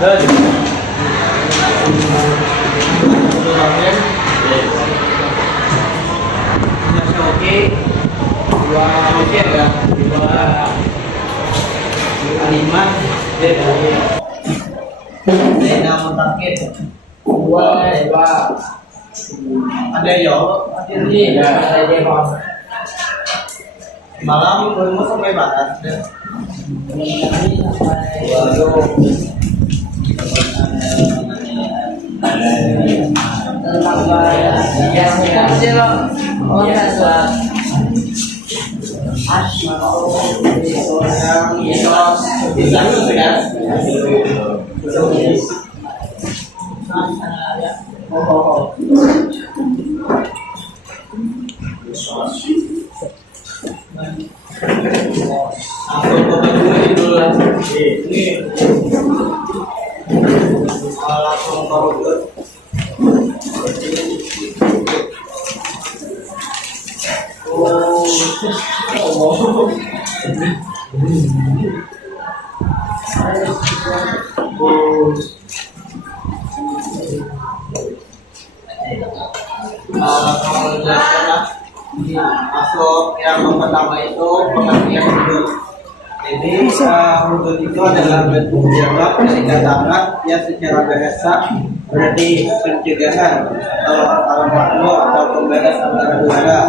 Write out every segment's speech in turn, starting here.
Oke, dua mesin ya, dua lima, ada mutakin, dua, ada yo, ini ada demo. Malam belum sampai batas deh. Waduh. Masuk yang pertama itu pengertian hudud. Jadi hudud itu adalah bentuk jawab dari kata Arab yang secara bahasa berarti pencegahan atau makhluk atau pembatas antara dua hal.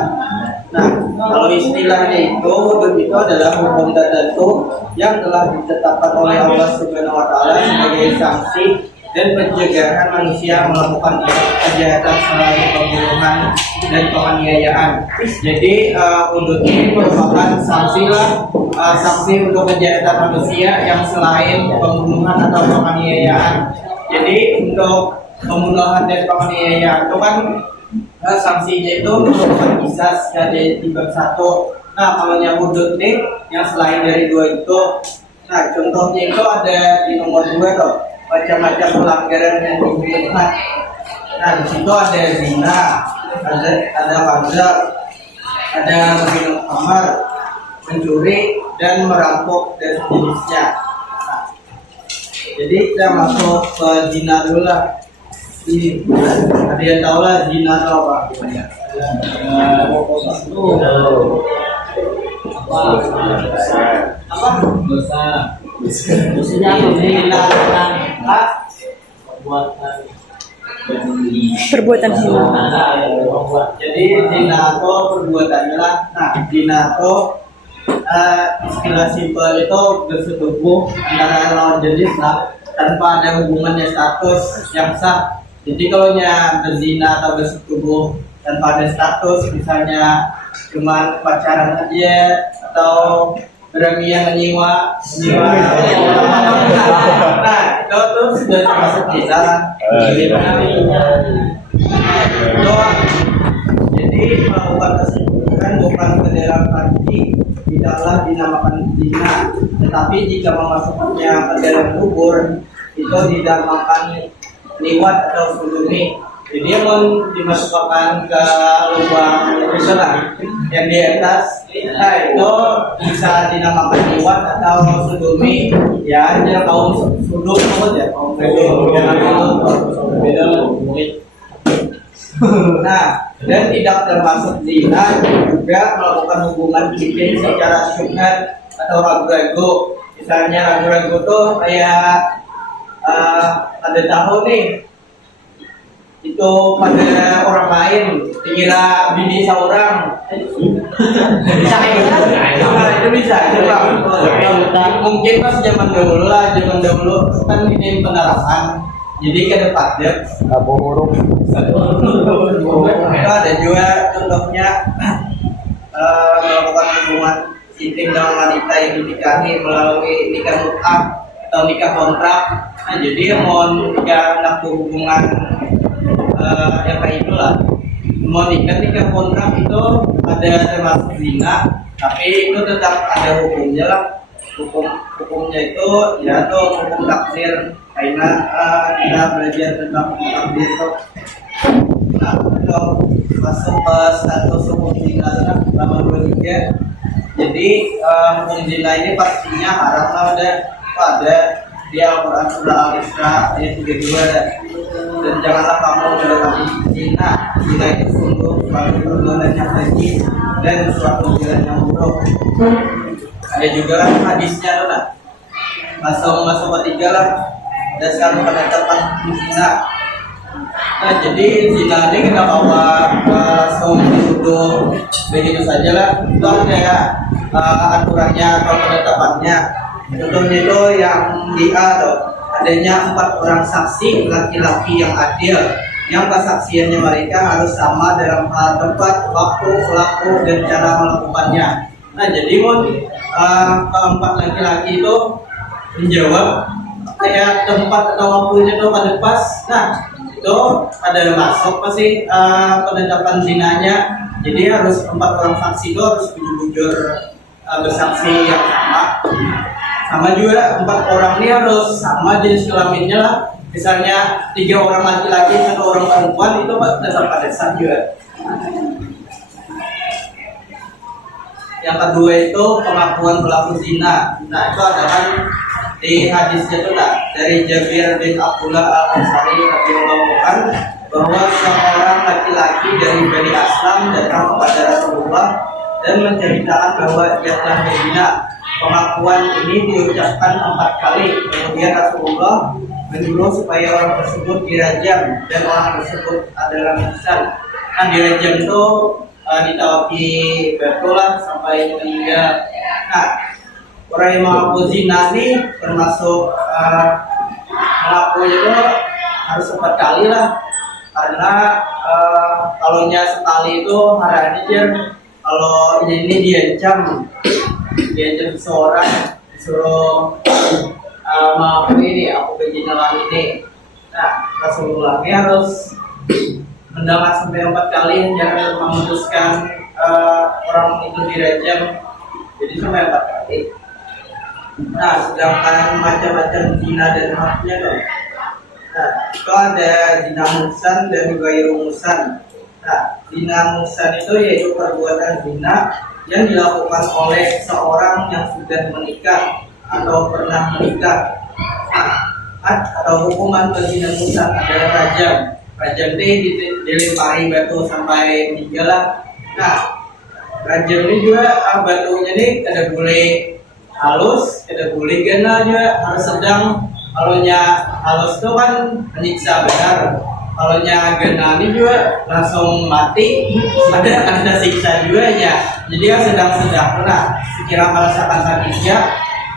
Nah, kalau istilahnya itu hudud itu adalah hukum tertentu yang telah ditetapkan oleh Allah Subhanahu Wa Taala sebagai sanksi dan pencegahan manusia melakukan kejahatan selain pembunuhan dan penganiayaan. Jadi hudud ini merupakan sanksi untuk kejahatan manusia yang selain pembunuhan atau penganiayaan. Jadi untuk pembunuhan dan penganiayaan itu kan sanksinya itu merupakan qisas dari timbang satu. Nah, kalau yang hudud nih yang selain dari dua itu, nah contohnya itu ada di nomor 2 tuh, macam-macam pelanggaran yang dibolehkan. Nah, di situ ada zina, ada wazar, ada minum khamar, mencuri dan merampok dan sejenisnya. Nah, jadi kita masuk ke zina dulu lah. Ada yang tahu lah zina atau apa? Perbuatan zina. Jadi zina itu perbuatannya lah. Nah, zina itu istilah simpel itu bersetubuh antara lawan jenis lah tanpa ada hubungannya status yang sah. Jadi kalau berzina atau bersetubuh tanpa ada status, misalnya cuma pacaran aja atau beramian menyiwa. Nah, itu tuh sudah termasuk zina. Jadi melakukan kesimpulan bukan ke dalam arti tidaklah dinamakan zina, tetapi jika memasukkannya ke dalam kubur itu dinamakan liwat atau sudumi. Jadi yang dimasukkan ke lubang misalnya yang di atas, nah itu bisa dinamakan liwat atau sudumi. Ya, jangan kaum sudum ya, kaum beda. Nah, dan tidak termasuk zina juga melakukan hubungan intim secara syubhat atau ragu-ragu. Misalnya ragu-ragu tuh kayak ada tahu nih itu pada orang lain dikira bini seorang bisa itu bisa mungkin pas zaman dahulu kan ini penerapan jadi ke depannya itu ada juga contohnya melakukan hubungan intim dengan wanita yang dinikahi melalui nikah mut'ah atau nikah kontrak. Nah, jadi mau nikah hubungan yang kayak itulah, mau nikah kontrak itu ada termasuk zina, tapi itu tetap ada hukumnya lah. Hukumnya itu ya tuh hukum takdir, karena kita belajar tentang hukum takdir itu. Nah, itu masuk ke status hukum zina selama 23. Jadi hukum zina ini pastinya haram lah ada. di Al-Quran surah Al-Isra ayat 32, dan janganlah kamu melakukan zina. Zina itu sungguh suatu perbuatan yang keji dan suatu jalan yang buruk. Ada juga hadisnya lah, masuk ketiga lah, dasar penetapan zina. Nah, jadi zina ini kita bawa langsung dituduh begitu saja lah. Itu ada aturannya atau penetapannya. Contohnya itu yang di A tuh, adanya 4 orang saksi laki-laki yang adil, yang kesaksiannya mereka harus sama dalam hal tempat, waktu, pelaku, dan cara melakukannya. Nah, jadi keempat laki-laki itu menjawab kayak tempat atau waktunya itu pada pas. Nah, itu ada masuk pasti penetapan zinanya. Jadi harus 4 orang saksi itu harus jujur bersaksi yang sama juga 4 orang ini harus sama jenis kelaminnya lah. Misalnya 3 orang laki-laki, 1 orang perempuan, itu tetap pada sah juga. Yang kedua itu pengakuan pelaku zina. Nah, itu adalah di hadisnya itu dari Jabir bin Abdullah Al-Ansari radhiyallahu anhu bahwa seorang laki-laki dari Bani Aslam datang kepada Rasulullah dan menceritakan bahwa ia telah berzina. Pengakuan ini diucapkan 4 kali. Kemudian Rasulullah menyuruh supaya orang tersebut dirajam dan orang tersebut adalah muhsan. Nah, dirajam itu ditawaki batu lah sampai meninggal. Nah, orang yang mengaku zina ini termasuk mengaku itu harus 4 kali lah, karena kalau nya sekali itu harapannya kalau ini diancam seorang disuruh maaf ini aku berzina ini. Nah, Rasulullah ini harus mendengar sampai 4 kali, jangan memutuskan orang itu dirajam jadi sampai 4 kali. Nah, sedangkan macam-macam zina dan haknya dong. Nah, itu ada zina muhsan dan ghairu muhsan. Nah, zina muhsan itu yaitu perbuatan zina yang dilakukan oleh seorang yang sudah menikah atau pernah menikah. Nah, atau hukuman berzina muhsan adalah rajam. Rajam ini dilempari batu sampai meninggal lah. Nah, rajam ini juga batunya ini tidak boleh halus, tidak boleh gana juga, harus sedang. Kalau nya halus itu kan menyiksa benar. Kalau nya gana ini juga langsung mati, ada siksa juga ya. Jadi yang sedang-sedang. Nah, sekira merasakan sakitnya,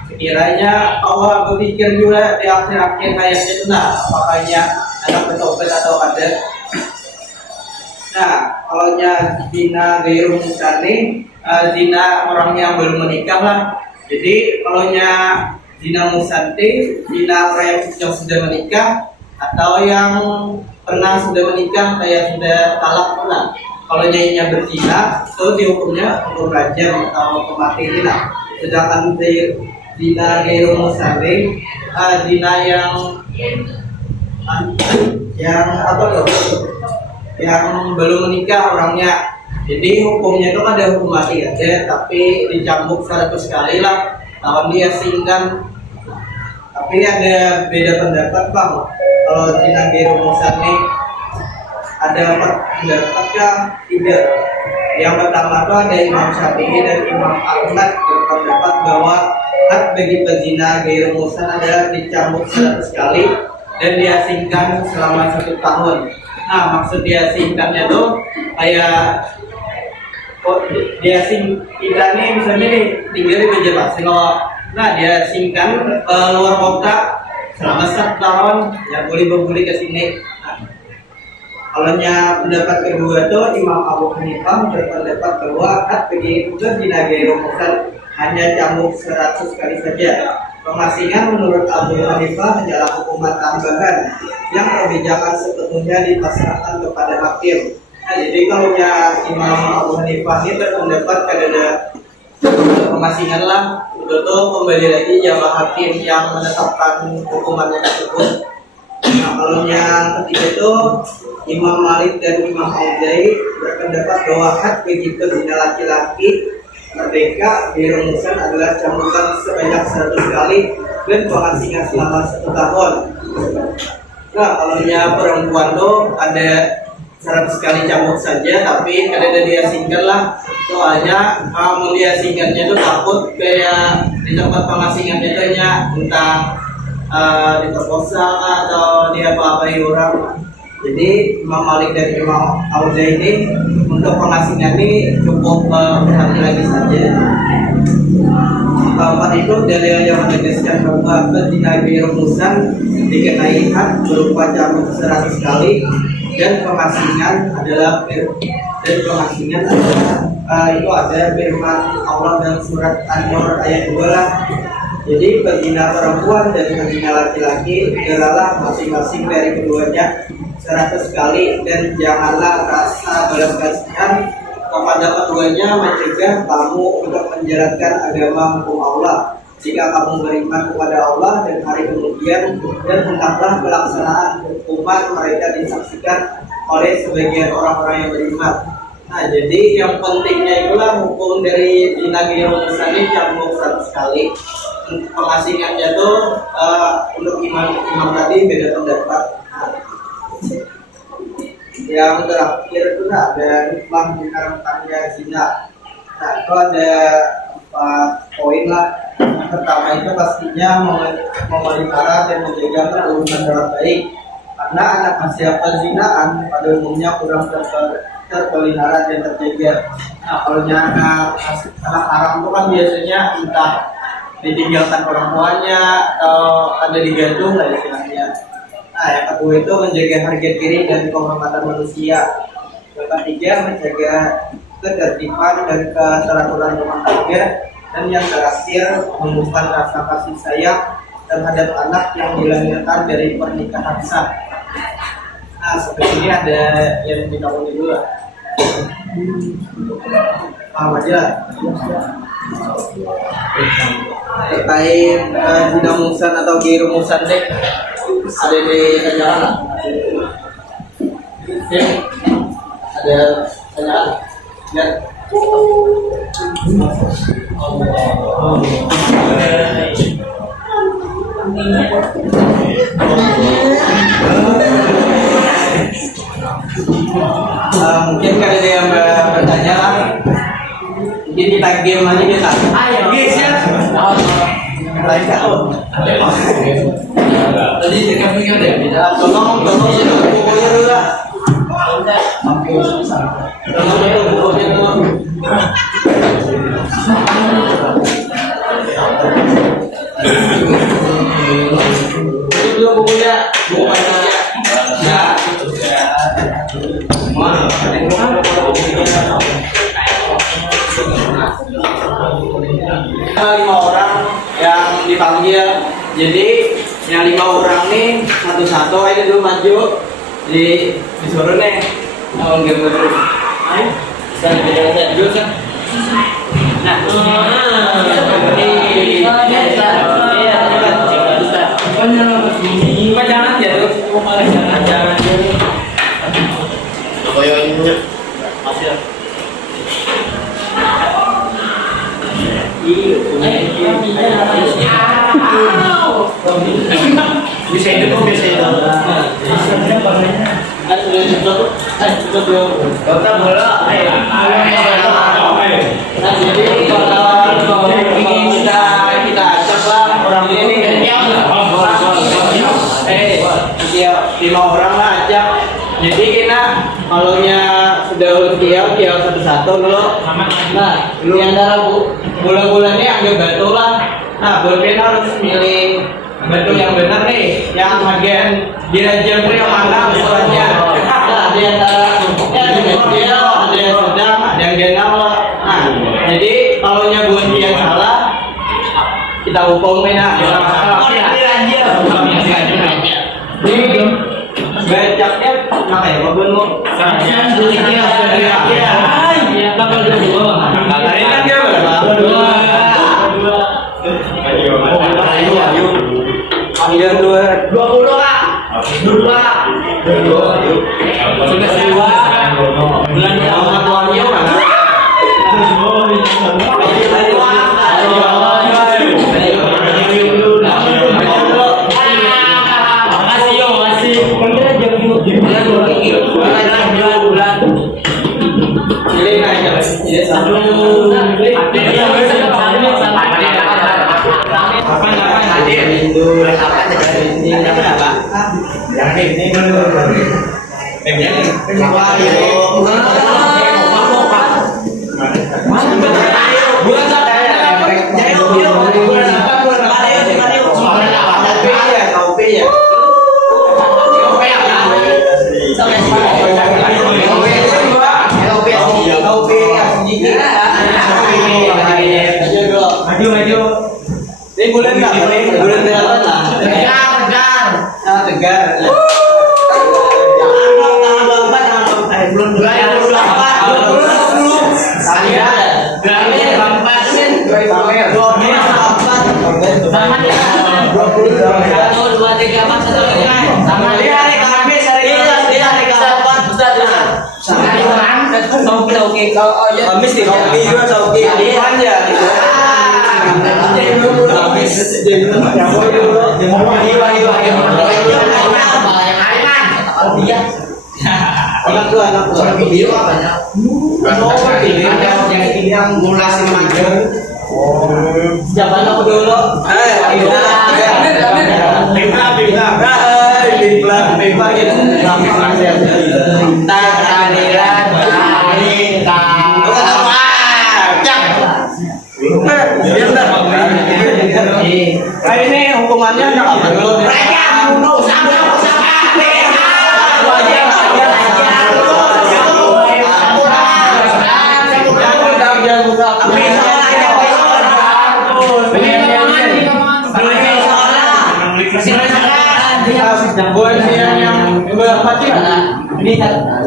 sekiranya Allah berpikir juga di akhir-akhir hayatnya itu, nah, apakahnya anak bertobat atau ada. Nah, kalau nya zina ghairu muhsani, zina orang yang belum menikah lah. Jadi kalau nya zina muhsanti, zina orang yang sudah menikah atau yang pernah sudah menikah kayak sudah talak pernah. Kalau nya berzina itu dihukumnya untuk rajam atau kematian lah. Sedangkan zina ghairu muhsani, zina yang apa tuh? Yang belum menikah orangnya. Jadi hukumnya itu ada hukum mati aja, tapi dicambuk 100 kali lah, lawan dia singkan. Tapi ada beda pendapat bang. Kalau zina ghairu muhsani ada 4 pendapat kah? Tidak. Yang pertama itu ada Imam Syafi'i dan Imam Ahmad berpendapat bahwa hak bagi pezina ghairu muhsan adalah dicambuk 100 kali dan diasingkan selama 1 tahun. Nah, maksud diasingkannya tuh kayak diasing kita nih misalnya nih tinggal di Banjarmasin, nah diasingkan ke luar kota selama 1 tahun, ya boleh berbuli ke sini. Nah, kalau pendapat kedua tuh Imam Abu Hanifah berpendapat bahwa hak bagi pezina ghairu muhsan hanya cambuk 100 kali saja. Pengasingan menurut Abu Hanifah adalah hukuman tambahan yang kebijakan sepenuhnya dipasrahkan kepada hakim. Nah, jadi kalau Imam Abu Hanifah ini berpendapat ada pengasingan lah, itu tuh kembali lagi jamaah hakim yang menetapkan hukumannya tersebut. Nah, kalau yang ketiga itu Imam Malik dan Imam Auza'i berpendapat bahwa hak bagi pezina laki-laki merdeka ghairu muhsan adalah cambukan sebanyak 100 kali dan pengasingan selama 1 tahun. Nah, kalau perempuan tuh ada 100 kali cambuk saja, tapi kadang diasingkan lah. Soalnya mau diasingkannya tuh takut kayak di tempat pengasingannya tuh entah diperkosa atau dia apa-apai orang. Jadi Imam Malik dan Imam Al-Zaini untuk pengasingan ini cukup berhati lagi saja. Keempat itu dalil yang menegaskan bahwa berzina birumusan dikenai had berupa cambuk 100 kali dan pengasingan adalah itu ada firman Allah dalam surat An-Nur ayat 2 lah. Jadi berzina perempuan dan berzina laki-laki adalah masing-masing dari keduanya 100 kali, dan janganlah rasa belas kasihan kepada keduanya mencegah kamu untuk menjalankan agama hukum Allah jika kamu beriman kepada Allah dan hari kemudian, dan hendaklah pelaksanaan hukuman mereka disaksikan oleh sebagian orang-orang yang beriman. Nah, jadi yang pentingnya itulah hukum dari zina birumusan ini cambuk 100 kali. Pengasingannya tuh untuk imam tadi beda pendapat. Yang terakhir itu ada hikmah tentang zina. Nah, itu ada 4 poin lah. Yang pertama itu pastinya memelihara dan menjaga keturunan dengan baik, karena anak hasil perzinaan pada umumnya kurang terpelihara dan terjaga. Nah, kalau anak haram itu kan biasanya entah ditinggalkan orang tuanya atau ada digantung lah istilahnya. Nah, yang kedua itu menjaga harga diri dan kehormatan manusia. Yang ketiga menjaga ketertiban dan keteraturan rumah tangga. Dan yang terakhir menumbuhkan rasa kasih sayang terhadap anak yang dilahirkan dari pernikahan sah. Nah, seperti ini ada yang dikawal dulu lah. Aja terkait zina musan atau giru musan deh, ada di tanyakan. Ada tanyakan ya. Mungkin kan ada yang bertanya lah. Mungkin kita game aja kita. Ayo guys ya. Lain kau. Tadi kita punya deh. Tolong itu bukunya dulu lah. Tolong itu bukunya dulu. Itu bukunya, buku pacarnya. Ya. Ada 5 orang yang dipanggil. Jadi yang 5 orang nih satu-satu aja dulu maju disuruh nih. Mau nggak terus? Ayo, saya dulu kan. Nah, jangan jatuh, jangan. Koyonya hasil. Bisa itu. Jadi kalau ingin kita acak lah orang ini. Dia 5 orang lah ajak. Jadi kita kalau sudah kiau satu-satu dulu. Nah, di antara bulan-bulannya anggap batu lah. Nah, bulan harus milih batu yang benar nih, yang bagian dirajam yang mana ukurannya. Nah, di antara ada yang kecil, ada yang sedang, ada yang genap lah. Nah, jadi kalau buat yang salah kita hukumin lah. Ini bacaknya makanya babon mo. Saya bulan Ini kenapa? Jangan ini dulu. Maju. Ini bulan nggak? Bulan berapa lah? Tegar. Yang mulasi maju. Siapa yang dulu? Ini hukumannya buat yang berapa sih? Ini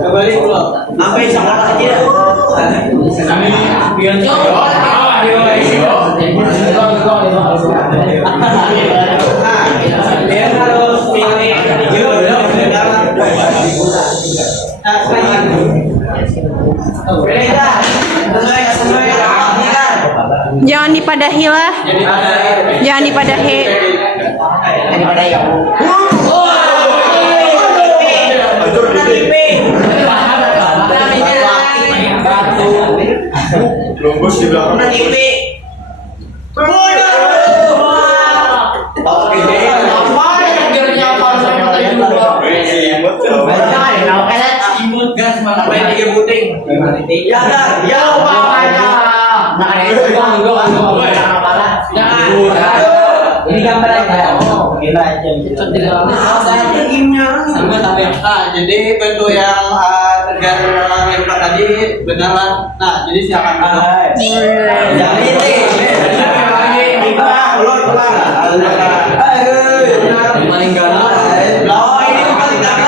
kembali dulu. Sampai sekolah aja. Kami biar dia harus pilih. Jangan dipadahi lah. Jangan dipadahi. Lumbus di belakang. Ini gambar aja. Gila aja. Sama tapi jadi bentuk yang tegar yang tadi beneran. Nah, jadi silakan. Yang ini. Paling galak. Oh, ini paling galak.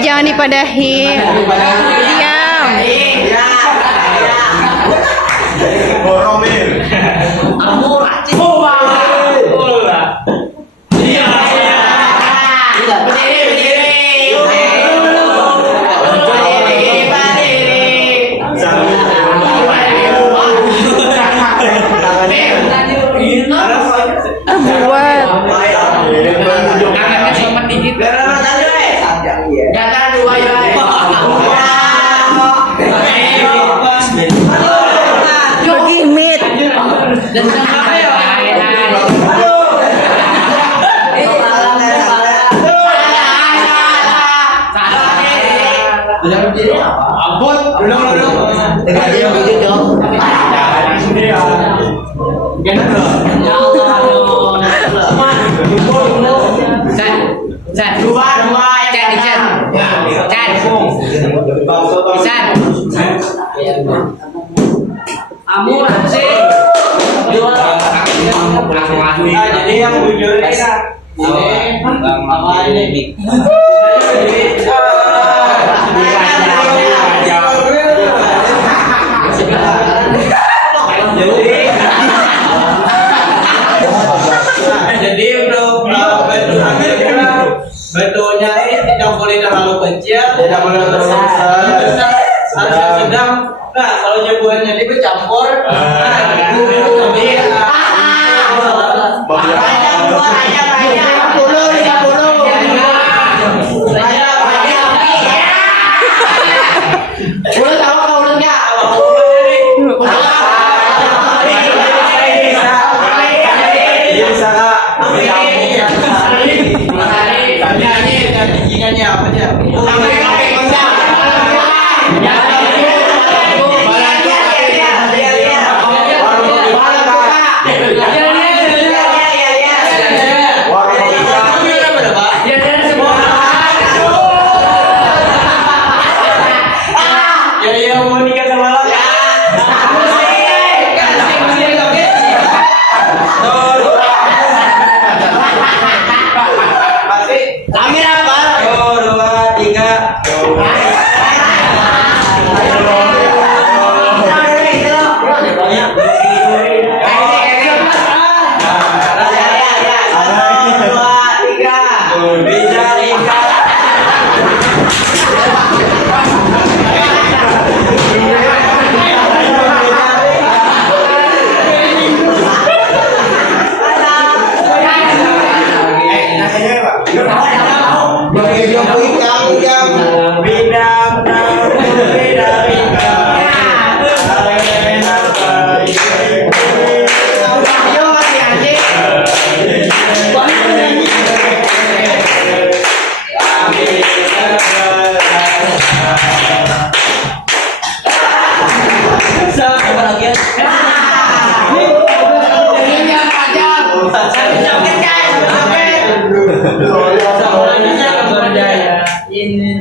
Jangan dipadahi. Diam. Boromir. Jadi yang bujur ini jadi batunya ini tidak boleh terlalu kecil, Tidak boleh terlalu besar. harus yang sedang. Nah, kalau nyebuhannya ini bercampur, nah, itu lebih apa aja?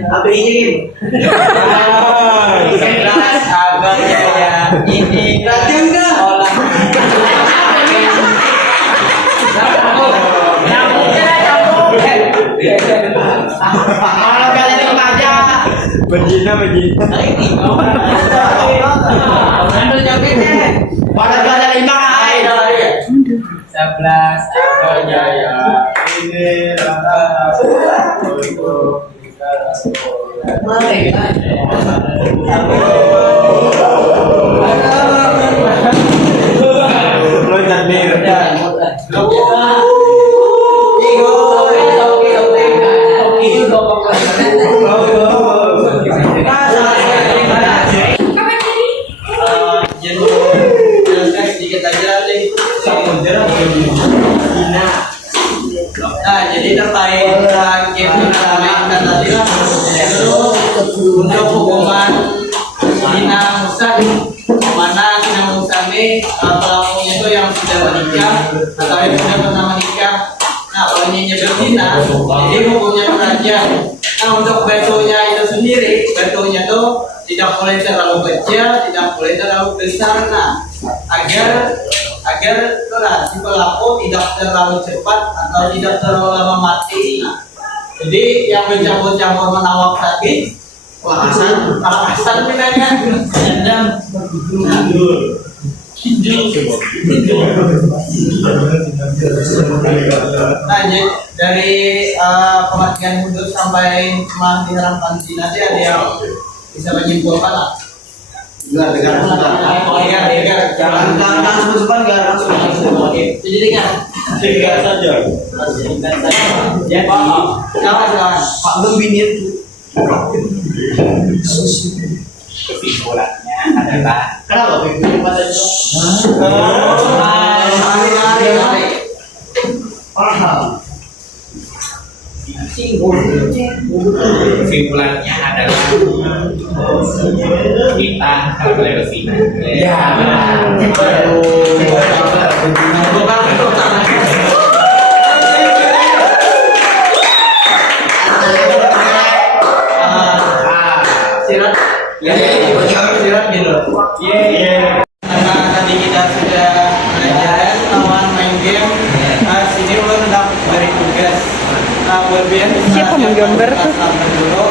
Apa ini? 11 abang ya ini olah. Kalau kalian remaja Begina. pada kelas 5 ai 11 abang ya ini Nah, jadi terkait game dan tadi untuk hukuman Dina Musa, mana Dina Musa ini pelakunya itu yang sudah menikah atau yang sudah pernah menikah. Nah, kalau ini nyebut Dina, jadi hukumnya kerajaan. Nah, untuk batunya itu sendiri, batunya itu tidak boleh terlalu kecil, tidak boleh terlalu besar. Nah, agar si pelaku tidak terlalu cepat atau tidak terlalu lama mati. Nah, jadi yang bercampur-campur menawak tadi, Hasan pinanya dendam. Nah, dari kematian Kudus sampai cuma diharamkan nanti ada yang bisa menyimpulkan lah. Oh iya, jangan sebut-sebut enggak langsung. Jadi kan saja. Ya, silakan. Pak Gembinir. Kesimpulannya adalah kenapa begini pada itu? Kesimpulannya adalah kita kalau boleh berzina. Ya. Sirat. Ya, sirat gitu. Karena tadi kita sudah belajar lawan main game. Sini ulun hendak beri tugas. Buat biar Siapa menggambar tuh? dulu.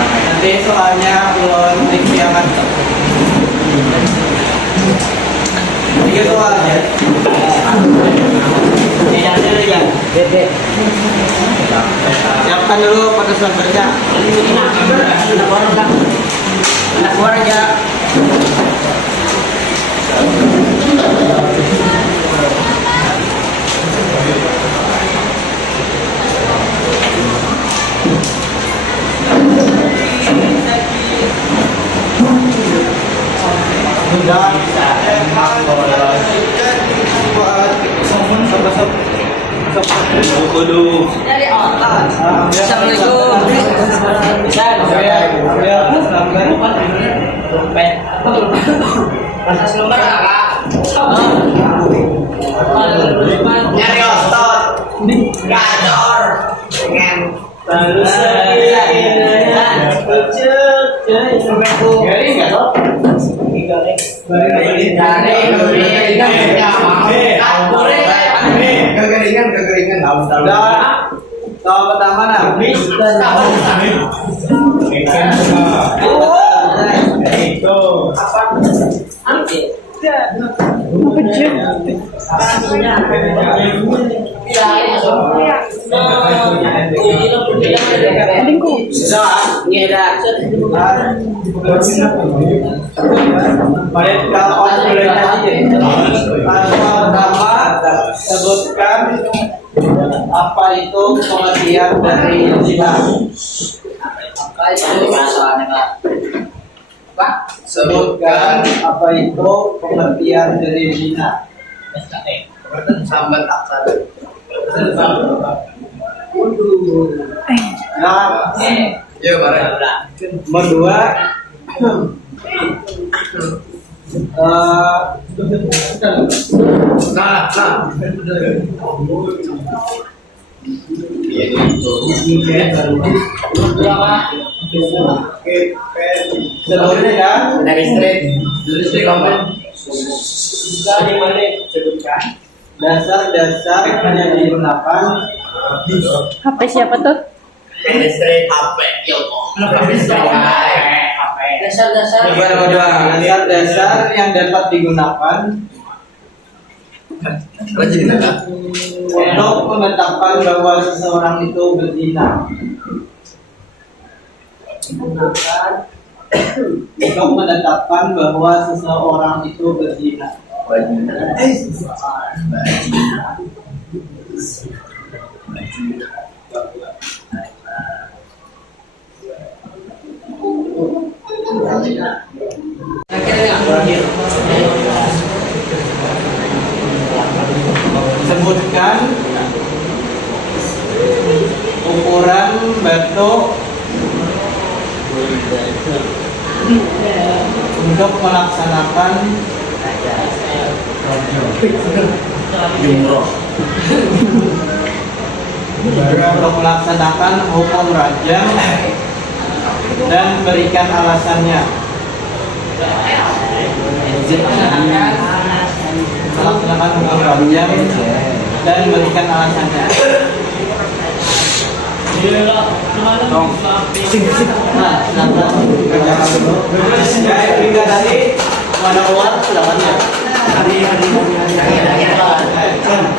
Nanti soalnya ulun diksi akan 3 soal aja. Ini aja ya. Siap. makan dulu pada sabarnya. Anak keluar aja. Dari otot. Assalamualaikum. Nyari otot. Gacor. Lalu garing nggak toh? Kegeringan tahun pertama habis sebutkan apa itu pengertian dari zina. Sebutkan apa itu pengertian dari zina. Sambat aksara. Nah, ya bareng. Berdua. Seluruhnya kan dari listrik dasar-dasar yang digunakan HP siapa tuh? listrik HP dasar-dasar yang dapat digunakan untuk menetapkan bahwa seseorang itu berzina. Untuk menetapkan bahwa seseorang itu berzina. Sebutkan ukuran batu untuk melaksanakan hukum rajam dan berikan alasannya. Melaksanakan hukum rajam dan berikan alasannya. Nah, kerjakan dulu. Hingga tadi mana keluar silakan ya.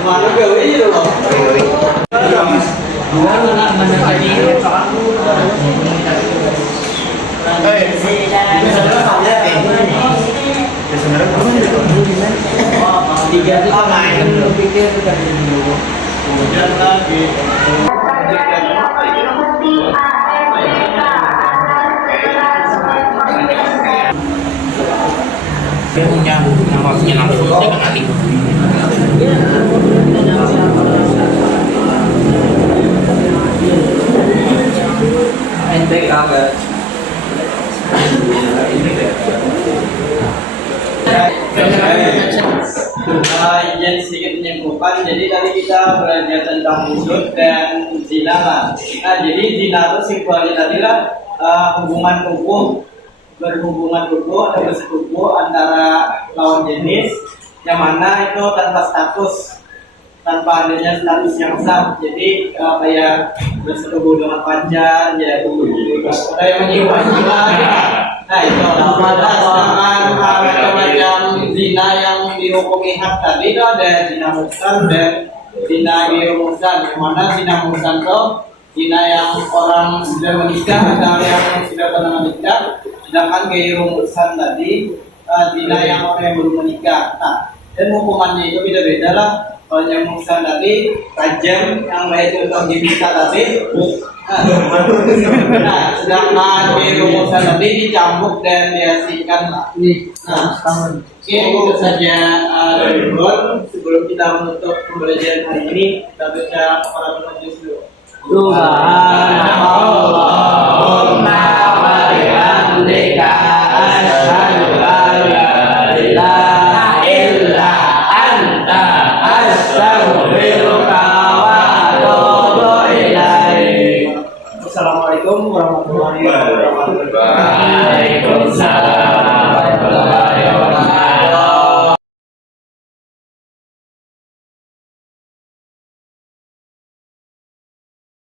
Mana gawe aja loh. Tiga itu main pikir dulu. Kemudian lagi. dia punya namanya langsung dengan adik ente kagak. Izin sedikit menyimpulkan. Jadi tadi kita belajar tentang hudud dan zina lah. Nah, jadi zina itu simpelnya tadi lah hubungan tubuh, berhubungan tubuh atau bersetubuh antara lawan jenis yang mana itu tanpa status, tanpa adanya status yang sah. Jadi kayak bersetubuh dengan pacar, jadi ada yang menjiwa-jiwa. Nah itu sedangkan macam zina yang dihukumi hak tadi itu ada zina muhsan dan zina ghairu muhsan. Yang mana zina muhsan itu Zina yang orang sudah menikah atau yang sudah pernah menikah. Sedangkan gairu muhsan tadi zina yang orang yang belum menikah. Nah, dan hukumannya itu beda-beda lah. Kalau yang muhsan tadi rajam, yang baik untuk diminta tadi. Nah, sedangkan gairu muhsan tadi dicambuk dan diasingkan. Nah, oke, itu saja dari Ron. Sebelum kita menutup pembelajaran hari ini, kita baca para majlis dulu. Subhanallahumma wa bihamdika asyhadu an la ilaha illa anta astaghfiruka wa atubu ilaik. Assalamualaikum warahmatullahi wabarakatuh. Waalaikumsalam.